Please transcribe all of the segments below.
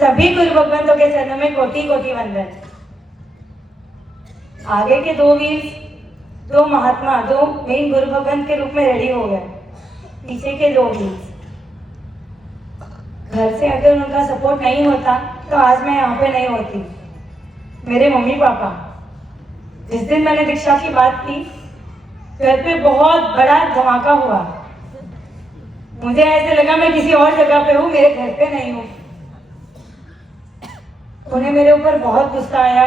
सभी गुरु भगवंतों के चरणों में कोटि कोटि वंदन। आगे के दो वीर, दो महात्मा, दो मेन गुरु भगवंत के रूप में रेडी हो गए। पीछे के दो वीर, घर से अगर उनका सपोर्ट नहीं होता तो आज मैं यहाँ पे नहीं होती। मेरे मम्मी पापा, जिस दिन मैंने दीक्षा की बात की, घर पे बहुत बड़ा धमाका हुआ। मुझे ऐसे लगा मैं किसी और जगह पे हूँ, मेरे घर पे नहीं हूँ। उन्हें मेरे ऊपर बहुत गुस्सा आया।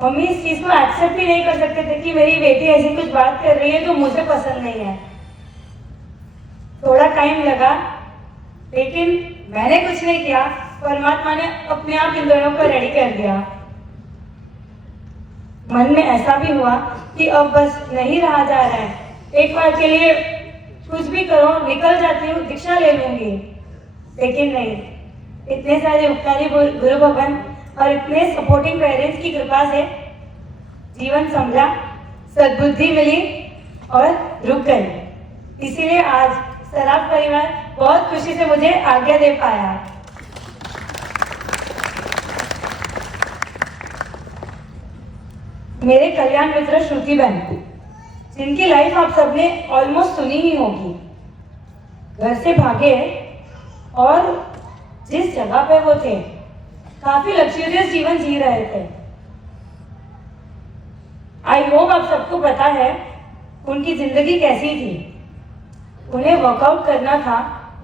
मम्मी इस चीज को एक्सेप्ट ही नहीं कर सकते थे कि मेरी बेटी ऐसी कुछ बात कर रही है जो मुझे पसंद नहीं है। थोड़ा टाइम लगा, लेकिन मैंने कुछ नहीं किया, परमात्मा ने अपने आप इन दोनों को रेडी कर दिया। मन में ऐसा भी हुआ कि अब बस नहीं रहा जा रहा है, एक बार के लिए कुछ भी करो, निकल जाती हूँ, दीक्षा ले लूंगी। लेकिन नहीं, इतने सारे उपकारी गुरु भगवान और इतने सपोर्टिंग पेरेंट्स की कृपा से जीवन संभला, सद्बुद्धि मिली और रुक गई। इसीलिए आज सराफ परिवार बहुत खुशी से मुझे आज्ञा दे पाया। मेरे कल्याण मित्र श्रुति बहन, जिनकी लाइफ आप सबने ऑलमोस्ट सुनी ही होगी, घर से भागे और जिस जगह पे वो थे काफी लग्जरियस जीवन जी रहे थे। आई होप आप सबको पता है उनकी जिंदगी कैसी थी। उन्हें वर्कआउट करना था,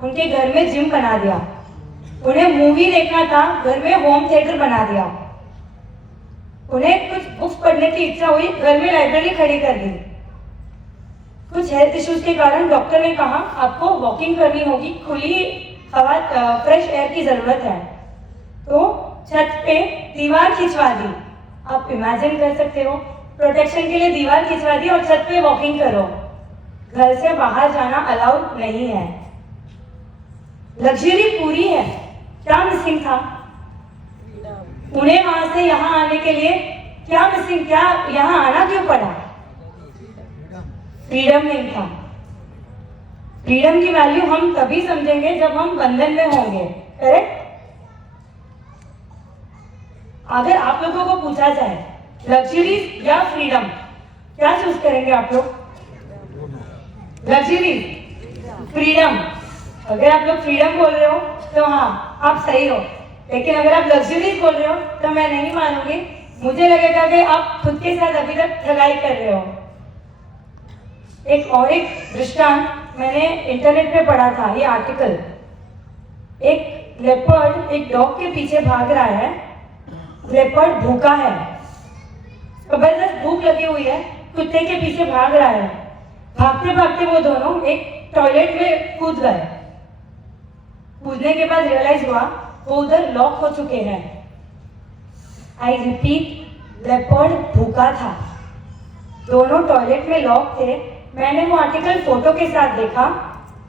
उनके घर में जिम बना दिया। उन्हें मूवी देखना था, घर में होम थिएटर बना दिया। उन्हें कुछ बुक्स पढ़ने की इच्छा हुई, घर में लाइब्रेरी खड़ी कर दी। कुछ हेल्थ इश्यूज के कारण डॉक्टर ने कहा आपको वॉकिंग करनी होगी, खुली हवा, फ्रेश एयर की जरूरत है। तो छत पे दीवार खिंचवा दी। आप इमेजिन कर सकते हो, प्रोटेक्शन के लिए दीवार खिंचवा दी और छत पे वॉकिंग करो। घर से बाहर जाना अलाउड नहीं है। लग्जरी पूरी है, क्या मिसिंग था? उन्हें वहां से यहाँ आने के लिए क्या मिसिंग, क्या यहाँ आना क्यों पड़ा? फ्रीडम नहीं था। फ्रीडम की वैल्यू हम तभी समझेंगे जब हम बंधन में होंगे, करेक्ट? अगर आप लोगों को पूछा जाए लग्जरी या फ्रीडम, क्या चूज करेंगे आप लोग? Luxury, freedom. अगर आप लोग फ्रीडम बोल रहे हो तो हाँ, आप सही हो। लेकिन अगर आप लग्जरी बोल रहे हो तो मैं नहीं मानूंगी। मुझे लगेगा कि आप खुद के साथ अभी तक ठगाई कर रहे हो। एक दृष्टांत मैंने इंटरनेट पे पढ़ा था, ये आर्टिकल। एक लेपर्ड एक डॉग के पीछे भाग रहा है। लेपर्ड भूखा है, जबरदस्त भूख लगी हुई है, कुत्ते के पीछे भाग रहा है। भागते भागते वो दोनों एक टॉयलेट में कूद गए। कूदने के बाद रियलाइज हुआ वो उधर लॉक हो चुके हैं। आई रिपीट, लेपर्ड भूखा था, दोनों टॉयलेट में लॉक थे। मैंने वो आर्टिकल फोटो के साथ देखा।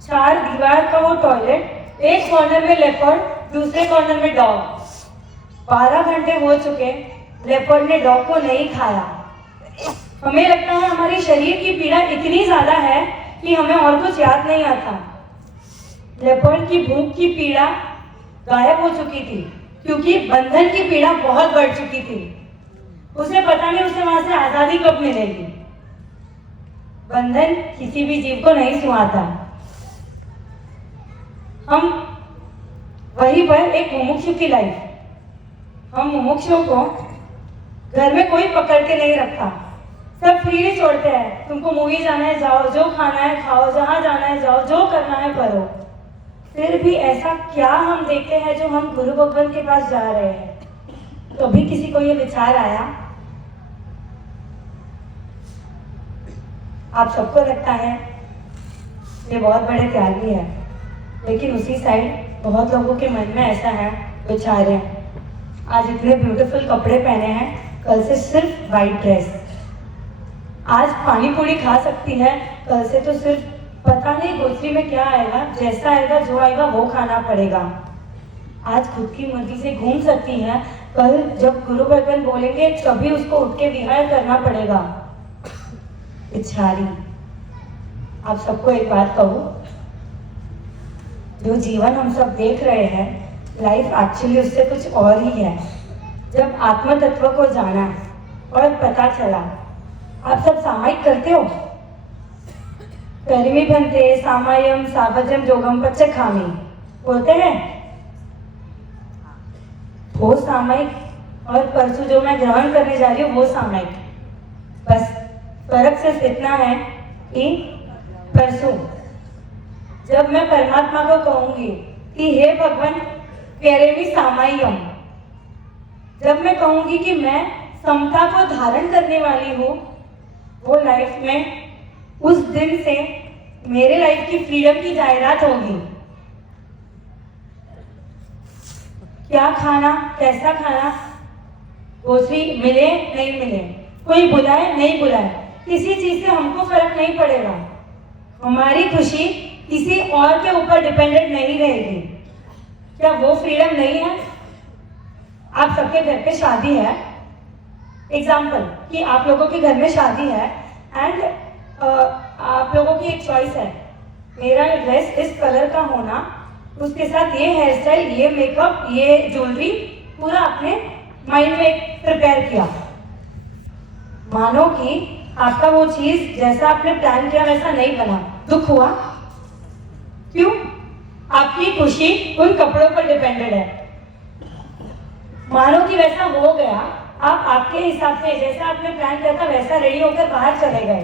4 दीवार का वो टॉयलेट, एक कॉर्नर में लेपर्ड, दूसरे कॉर्नर में डॉग। 12 घंटे हो चुके, लेपर्ड ने डॉग को नहीं खाया। हमें लगता है हमारे शरीर की पीड़ा इतनी ज्यादा है कि हमें और कुछ याद नहीं आता। लेपर्ड की भूख की पीड़ा गायब हो चुकी थी, क्योंकि बंधन की पीड़ा बहुत बढ़ चुकी थी। उसे पता नहीं उसे वहां से आजादी कब मिलेगी। बंधन किसी भी जीव को नहीं सुहाता। हम वहीं पर एक मुमुक्षु की लाइफ, हम मुमुक्षुओं को घर में कोई पकड़ के नहीं रखता, सब फ्रीली छोड़ते हैं। तुमको मूवी जाना है जाओ, जो खाना है खाओ, जहां जाना है जाओ, जो करना है करो। फिर भी ऐसा क्या हम देखते हैं जो हम गुरु भगवान के पास जा रहे हैं? कभी किसी को ये विचार आया? आप सबको लगता है ये बहुत बड़े त्यागी है, लेकिन उसी साइड बहुत लोगों के मन में ऐसा है विचार है, आज इतने ब्यूटीफुल कपड़े पहने हैं, कल से सिर्फ वाइट ड्रेस। आज पानी पूरी खा सकती है, कल से तो सिर्फ पता नहीं गोचरी में क्या आएगा, जैसा आएगा जो आएगा वो खाना पड़ेगा। आज खुद की मर्जी से घूम सकती है, कल जब गुरु भगवान बोलेंगे तभी उसको उठ के विहार करना पड़ेगा। इच्छारी। आप सबको एक बात कहूँ, जो जीवन हम सब देख रहे हैं, लाइफ एक्चुअली उससे कुछ और ही है। जब आत्म तत्व को जाना और पता चला, आप सब सामायिक करते हो? परिमी बनते सामायम सावजम जोगम पच्चखामी बोलते हैं वो सामायिक, और परसों जो मैं ग्रहण करने जा रही हूँ वो सामायिक। बस फर्क सिर्फ इतना है कि परसों जब मैं परमात्मा को कहूंगी कि हे भगवान पेरेमी सामायम, जब मैं कहूंगी कि मैं समता को धारण करने वाली हूँ, वो लाइफ में उस दिन से मेरे लाइफ की फ्रीडम की जायरात होगी। क्या खाना, कैसा खाना, ग्रोसरी मिले नहीं मिले, कोई बुलाए नहीं बुलाए, किसी चीज से हमको फर्क नहीं पड़ेगा। हमारी खुशी किसी और के ऊपर डिपेंडेंट नहीं रहेगी। क्या वो फ्रीडम नहीं है? आप सबके घर पे शादी है, एग्जाम्पल कि आप लोगों के घर में शादी है एंड आप लोगों की एक चॉइस है, मेरा ड्रेस इस कलर का होना, उसके साथ ये हेयर स्टाइल, ये मेकअप, ये ज्वेलरी, पूरा आपने माइंड में प्रिपेयर किया। मानो कि आपका वो चीज जैसा आपने प्लान किया वैसा नहीं बना, दुख हुआ। क्यों? आपकी खुशी उन कपड़ों पर डिपेंडेड है। मानो कि वैसा हो गया, आप आपके हिसाब से जैसा आपने प्लान किया था वैसा रेडी होकर बाहर चले गए।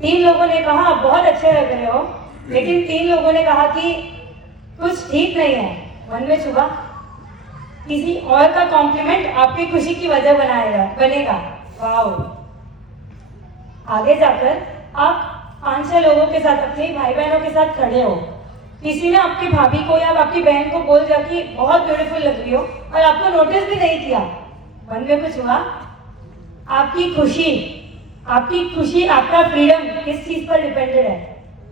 3 लोगों ने कहा आप बहुत अच्छे लग रहे हो, लेकिन 3 लोगों ने कहा कि कुछ ठीक नहीं है। मन में चुभा, किसी और का कॉम्प्लीमेंट आपकी खुशी की वजह बनेगा। वाओ! आगे जाकर आप 5-6 लोगों के साथ, अपने भाई बहनों के साथ खड़े हो, किसी ने आपकी भाभी को या आपकी बहन को बोल दिया कि बहुत ब्यूटीफुल लग रही हो और आपको नोटिस भी नहीं किया। मन में कुछ हुआ? आपकी खुशी, आपका फ्रीडम किस चीज पर डिपेंडेड है?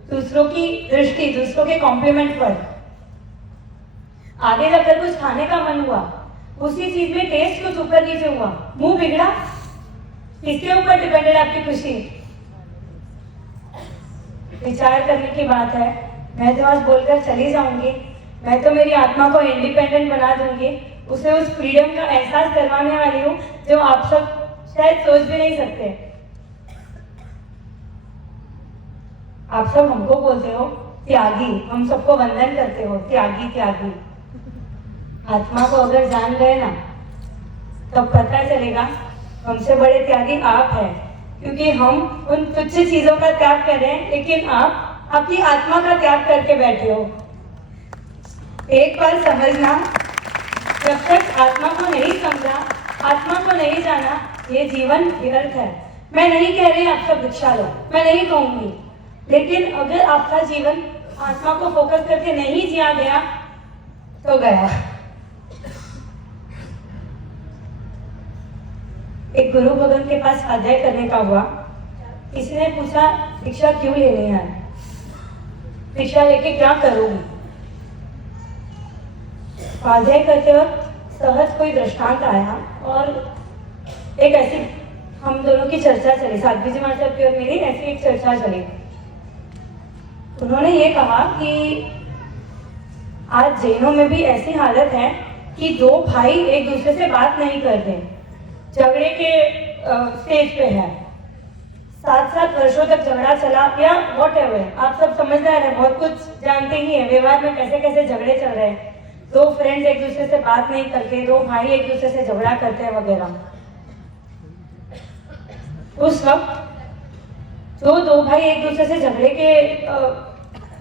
दूसरों की दृष्टि, दूसरों के कॉम्प्लीमेंट पर। आगे जाकर कुछ खाने का मन हुआ, उसी चीज में टेस्ट कुछ ऊपर नीचे हुआ, मुंह बिगड़ा, किसके ऊपर डिपेंडेड आपकी खुशी? विचार करने की बात है। मैं तो आज बोलकर चली जाऊंगी, मैं तो मेरी आत्मा को इंडिपेंडेंट बना दूंगी, उसे उस फ्रीडम का एहसास करवाने वाली हूँ जो आप सब शायद सोच भी नहीं सकते। आप सब हमको बोलते हो त्यागी, हम सबको वंदन करते हो त्यागी त्यागी। आत्मा को अगर जान गए ना, तब पता चलेगा हमसे बड़े त्यागी आप हैं, क्योंकि हम उन तुच्छ चीजों का त्याग कर रहे हैं, लेकिन आप अपनी आत्मा का त्याग करके बैठे हो। एक बार समझना, जब तक आत्मा को नहीं समझा, आत्मा को नहीं जाना, ये जीवन व्यर्थ है। मैं नहीं कह रही आप सब दीक्षा लो, मैं नहीं कहूंगी, लेकिन अगर आपका जीवन आत्मा को फोकस करके नहीं जिया गया तो गया। एक गुरु भगत के पास स्वाध्याय करने का हुआ। किसी ने पूछा दीक्षा क्यों लेनी है, दीक्षा लेके क्या करूंगी? स्वाध्याय करते वक्त सहज कोई दृष्टांत आया और एक ऐसी हम दोनों की चर्चा चली, साध्वी जी महाराज की और मेरी ऐसी एक चर्चा चली। उन्होंने ये कहा कि आज जैनों में भी ऐसी हालत है कि 2 भाई एक दूसरे से बात नहीं करते, झगड़े के स्टेज पे है, 7-7 वर्षों तक झगड़ा चला या व्हाटएवर। आप सब समझदार हैं, बहुत कुछ जानते ही हैं व्यवहार में कैसे कैसे झगड़े चल रहे हैं। 2 फ्रेंड्स एक दूसरे से बात नहीं करते, 2 भाई एक दूसरे से झगड़ा करते हैं वगैरह। उस वक्त तो 2 भाई एक दूसरे से झगड़े के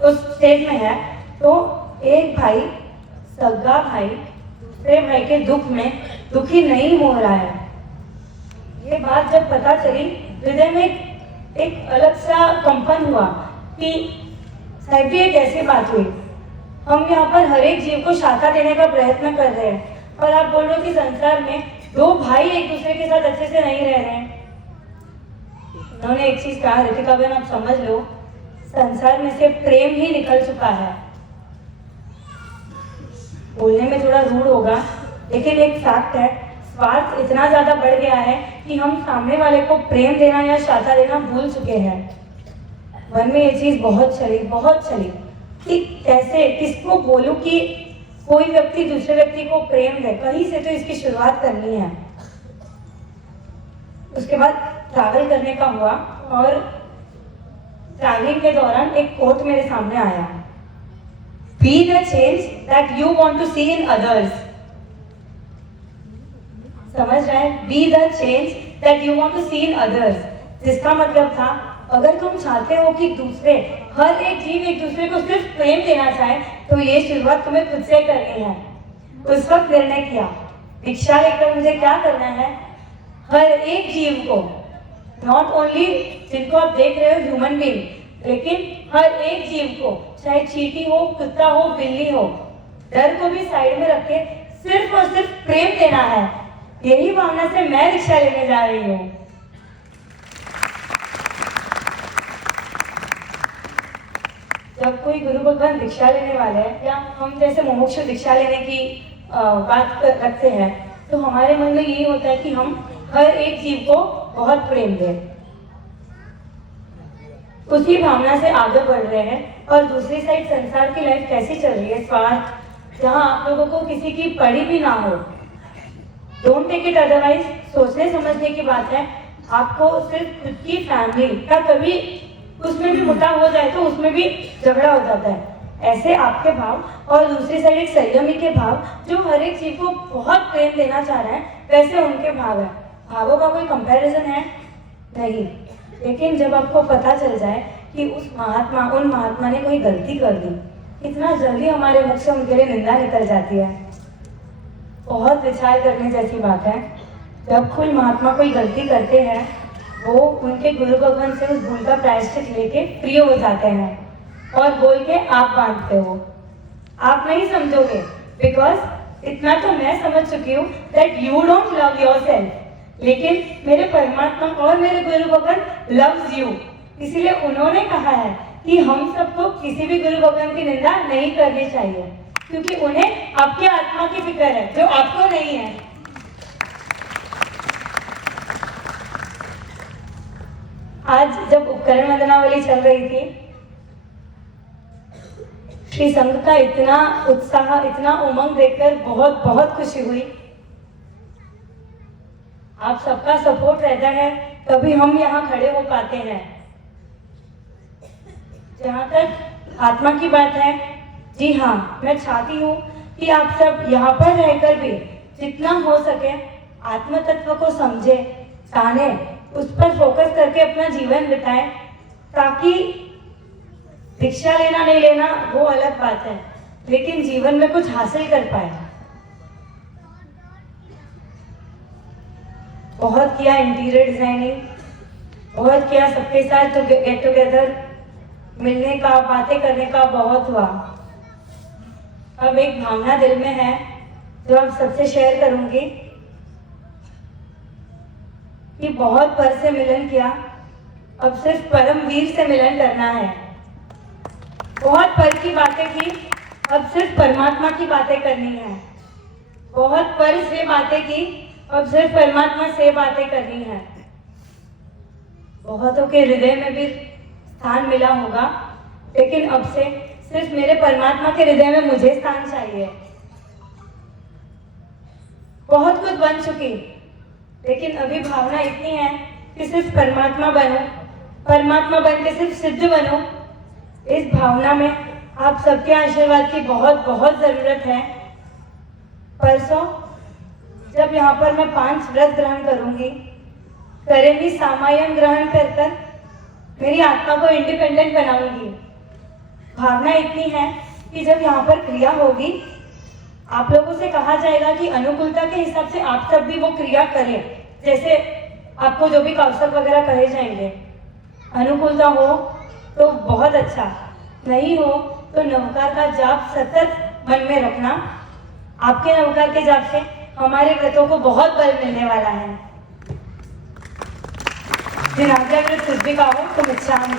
उस स्टेज में है, तो एक भाई, सगा भाई, दूसरे भाई के दुख में दुखी नहीं हो रहा है। ये बात जब पता चली, हृदय में एक अलग सा कंपन हुआ कि साहिब ये कैसी बात हुई। हम यहाँ पर हर एक जीव को शाखा देने का प्रयत्न कर रहे हैं और आप बोल रहे हो कि संसार में 2 भाई एक दूसरे के साथ अच्छे से नहीं रह रहे हैं। उन्होंने एक चीज कहा, रितिका बहन आप समझ लो, संसार में से प्रेम ही निकल चुका है। बोलने में थोड़ा रूड होगा, लेकिन एक फैक्ट है, स्वार्थ इतना ज्यादा बढ़ गया है कि हम सामने वाले को प्रेम देना या शाखा देना भूल चुके हैं। मन में ये चीज बहुत चली। कि कैसे किसको बोलूं कि कोई व्यक्ति दूसरे व्यक्ति को प्रेम दे, कहीं से तो इसकी शुरुआत करनी है। उसके बाद ट्रैवल करने का हुआ और ट्रैवलिंग के दौरान एक कोट मेरे सामने आया, be the change that you want to see in others. समझ रहे हैं? Be the change that you want to see in others, जिसका मतलब था अगर तुम चाहते हो कि दूसरे हर एक जीव एक दूसरे को सिर्फ प्रेम देना चाहे तो ये शुरुआत तुम्हें खुद से करनी है। उस वक्त निर्णय किया दीक्षा लेकर मुझे क्या करना है, हर एक जीव को, नॉट ओनली जिनको आप देख रहे हो ह्यूमन बीइंग, लेकिन हर एक जीव को, चाहे चींटी हो, कुत्ता हो, बिल्ली हो, डर को भी साइड में रख के सिर्फ और सिर्फ प्रेम देना है। यही भावना से मैं दीक्षा लेने जा रही हूँ। जब कोई गुरु भगवान दीक्षा लेने वाले हैं या हम जैसे मुमुक्षु दीक्षा लेने की बात रखते हैं तो हमारे मन में यही होता है कि हम हर एक जीव को बहुत प्रेम दें। उसी भावना से आगे बढ़ रहे हैं। और दूसरी साइड संसार की लाइफ कैसी चल रही है, स्वार्थ, जहाँ आप लोगों को किसी की पड़ी भी ना हो। डोंट टेक इट अदरवाइज, सोचने समझने की बात है। आपको सिर्फ खुद की फैमिली का कभी उसमें भी मुटाव हो जाए तो उसमें भी झगड़ा हो जाता है। ऐसे आपके भाव और दूसरी साइड एक संयमी के भाव जो हर एक चीज को बहुत प्रेम देना चाह रहे हैं, वैसे उनके भाव है। भावों का कोई कंपैरिजन है नहीं, लेकिन जब आपको पता चल जाए कि उन महात्मा ने कोई गलती कर दी, इतना जल्दी हमारे मुख से उनके लिए निंदा निकल जाती है। बहुत विचार करने जैसी बात है। जब कोई महात्मा कोई गलती करते हैं वो उनके गुरु भगवान से उस भूल का प्रायश्चित लेके प्रिय हो जाते हैं और बोल के आप बांधते हो। आप नहीं समझोगे, बिकॉज इतना तो मैं समझ चुकी हूँ that you don't love yourself, लेकिन मेरे परमात्मा और मेरे गुरु भगवान लव्स यू। इसीलिए उन्होंने कहा है कि हम सबको किसी भी गुरु भगवान की निंदा नहीं करनी चाहिए, क्योंकि उन्हें आपकी आत्मा की फिक्र है जो आपको नहीं है। आज जब उपकरण वंदनावली चल रही थी, श्री संघ का इतना उत्साह, इतना उमंग देखकर बहुत बहुत खुशी हुई। आप सबका सपोर्ट रहता है तभी हम यहाँ खड़े हो पाते हैं। जहाँ तक आत्मा की बात है, जी हाँ, मैं चाहती हूँ कि आप सब यहाँ पर रहकर भी जितना हो सके आत्म तत्व को समझे, जाने, उस पर फोकस करके अपना जीवन बिताएं, ताकि दीक्षा लेना नहीं लेना वो अलग बात है, लेकिन जीवन में कुछ हासिल कर पाए। बहुत किया इंटीरियर डिजाइनिंग, बहुत किया सबके साथ गेट टुगेदर, मिलने का, बातें करने का बहुत हुआ। अब एक भावना दिल में है जो आप सबसे शेयर करूंगी कि बहुत पर से मिलन किया, अब सिर्फ परमवीर से मिलन करना है। बहुत पर की बातें की, अब सिर्फ परमात्मा की बातें करनी है। बहुत पर से बातें की, अब सिर्फ परमात्मा से बातें करनी है। बहुतों के हृदय में भी स्थान मिला होगा, लेकिन अब से सिर्फ मेरे परमात्मा के हृदय में मुझे स्थान चाहिए। बहुत कुछ बन चुकी, लेकिन अभी भावना इतनी है कि सिर्फ परमात्मा बनो, परमात्मा बन के सिर्फ सिद्ध बनो। इस भावना में आप सबके आशीर्वाद की बहुत बहुत जरूरत है। परसों जब यहाँ पर मैं 5 व्रत ग्रहण करूंगी, करेंगी सामायन ग्रहण कर कर मेरी आत्मा को इंडिपेंडेंट बनाऊंगी। भावना इतनी है कि जब यहाँ पर क्रिया होगी, आप लोगों से कहा जाएगा कि अनुकूलता के हिसाब से आप सब भी वो क्रिया करें, जैसे आपको जो भी कौशल वगैरह कहे जाएंगे। अनुकूलता हो तो बहुत अच्छा, नहीं हो तो नवकार का जाप सतत मन में रखना। आपके नवकार के जाप से हमारे व्रतों को बहुत बल मिलने वाला है। जिन आज्ञा व्रत कुछ भी कहो तो इच्छा हम